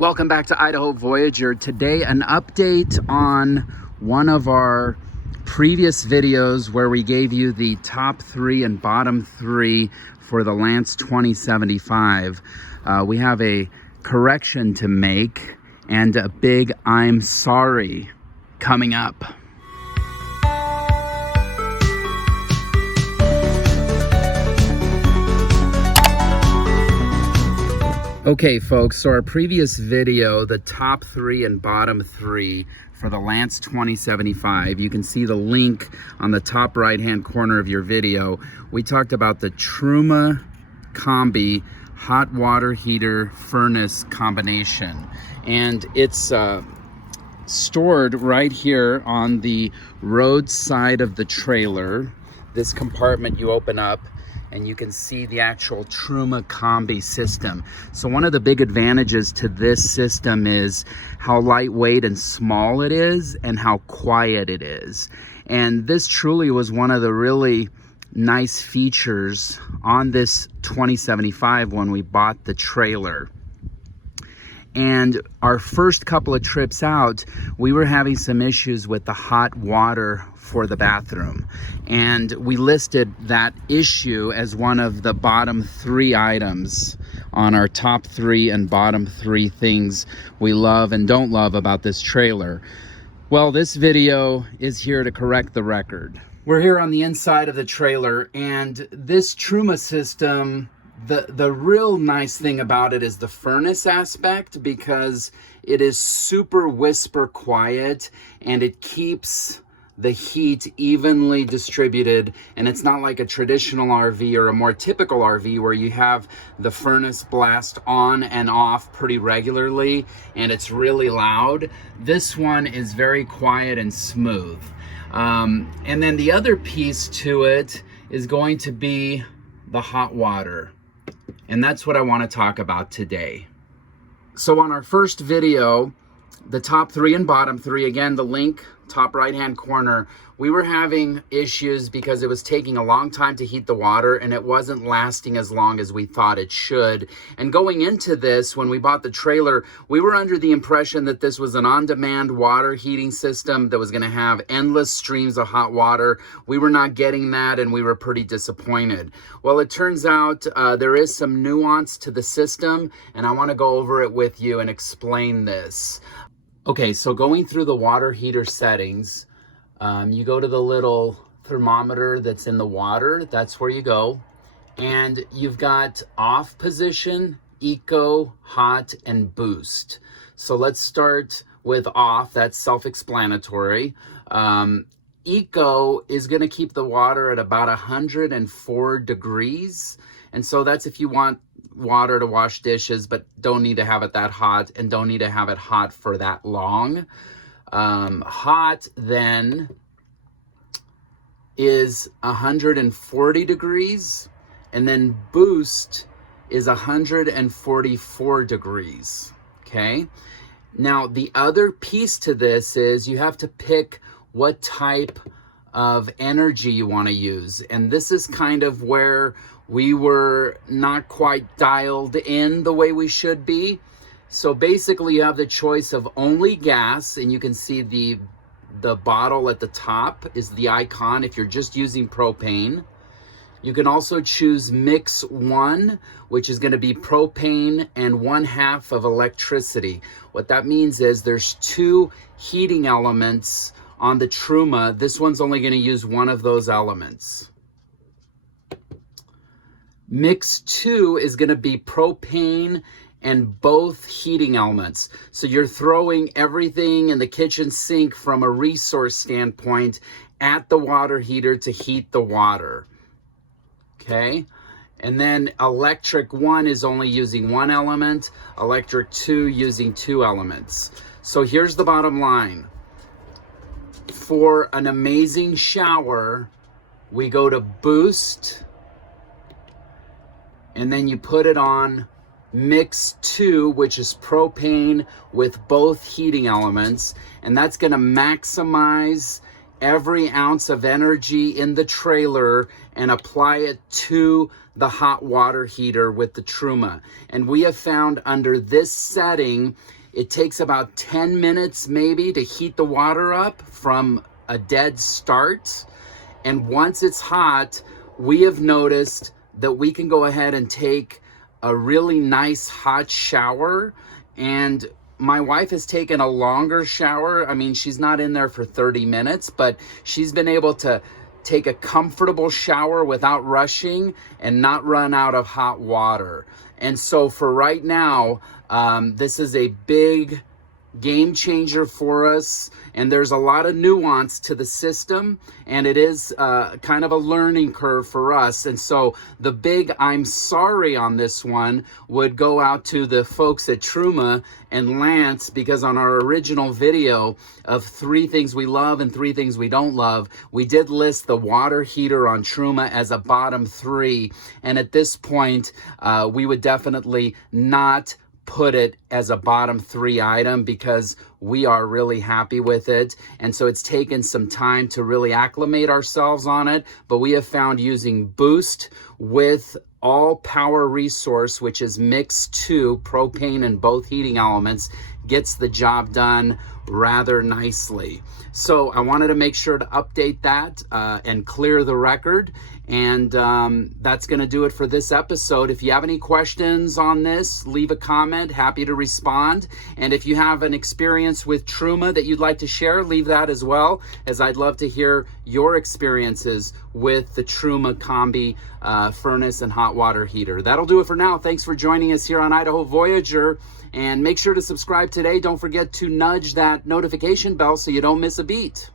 Welcome back to Idaho Voyager. Today, an update on one of our previous videos where we gave you the top 3 and bottom 3 for the Lance 2075. We have a correction to make and a big I'm sorry coming up. Okay folks, so our previous video, the top 3 and bottom 3 for the Lance 2075, you can see the link on the top right hand corner of your video. We talked about the Truma Combi hot water heater furnace combination, and it's stored right here on the roadside of the trailer. This compartment you open up and you can see the actual Truma Combi system. So one of the big advantages to this system is how lightweight and small it is and how quiet it is. And this truly was one of the really nice features on this 2075 when we bought the trailer. And our first couple of trips out, we were having some issues with the hot water for the bathroom. And we listed that issue as one of the bottom 3 items on our top 3 and bottom 3 things we love and don't love about this trailer. Well, this video is here to correct the record. We're here on the inside of the trailer, and this Truma system, the real nice thing about it is the furnace aspect, because it is super whisper quiet and it keeps the heat evenly distributed, and it's not like a traditional RV or a more typical RV where you have the furnace blast on and off pretty regularly and it's really loud. This one is very quiet and smooth. And then the other piece to it is going to be the hot water. And that's what I want to talk about today. So on our first video, the top 3 and bottom 3, again, the link, top right-hand corner, we were having issues because it was taking a long time to heat the water and it wasn't lasting as long as we thought it should. And going into this, when we bought the trailer, we were under the impression that this was an on-demand water heating system that was going to have endless streams of hot water. We were not getting that, and we were pretty disappointed. Well, it turns out there is some nuance to the system, and I want to go over it with you and explain this. Okay, so going through the water heater settings, you go to the little thermometer that's in the water. That's where you go. And you've got off position, eco, hot, and boost. So let's start with off. That's self-explanatory. Eco is going to keep the water at about 104 degrees. And so that's if you want water to wash dishes, but don't need to have it that hot and don't need to have it hot for that long. Hot then is 140 degrees, and then boost is 144 degrees. Okay. Now the other piece to this is you have to pick what type of energy you want to use, and this is kind of where we were not quite dialed in the way we should be. So basically you have the choice of only gas, and you can see the bottle at the top is the icon if you're just using propane. You can also choose mix 1, which is going to be propane and 1/2 of electricity. What that means is there's 2 heating elements on the Truma. This one's only going to use one of those elements. Mix 2 is going to be propane and both heating elements. So you're throwing everything in the kitchen sink from a resource standpoint at the water heater to heat the water. Okay? And then electric 1 is only using 1 element, electric 2 using 2 elements. So here's the bottom line. For an amazing shower, we go to boost, and then you put it on mix 2, which is propane with both heating elements, and that's going to maximize every ounce of energy in the trailer and apply it to the hot water heater with the Truma. And we have found under this setting, it takes about 10 minutes maybe to heat the water up from a dead start. And once it's hot, we have noticed that we can go ahead and take a really nice hot shower. And my wife has taken a longer shower. I mean, she's not in there for 30 minutes, but she's been able to take a comfortable shower without rushing and not run out of hot water. And so for right now, this is a big game changer for us, and there's a lot of nuance to the system, and it is kind of a learning curve for us. And so the big I'm sorry on this one would go out to the folks at Truma and Lance, because on our original video of 3 things we love and 3 things we don't love, we did list the water heater on Truma as a bottom 3, and at this point we would definitely not put it as a bottom 3 item, because we are really happy with it. And so it's taken some time to really acclimate ourselves on it, but we have found using Boost with all power resource, which is mix 2 propane and both heating elements, gets the job done rather nicely. So I wanted to make sure to update that and clear the record. And that's going to do it for this episode. If you have any questions on this, leave a comment. Happy to respond. And if you have an experience with Truma that you'd like to share, leave that as well, as I'd love to hear your experiences with the Truma Combi furnace and hot water heater. That'll do it for now. Thanks for joining us here on Idaho Voyager. And make sure to subscribe today. Don't forget to nudge that notification bell so you don't miss a beat.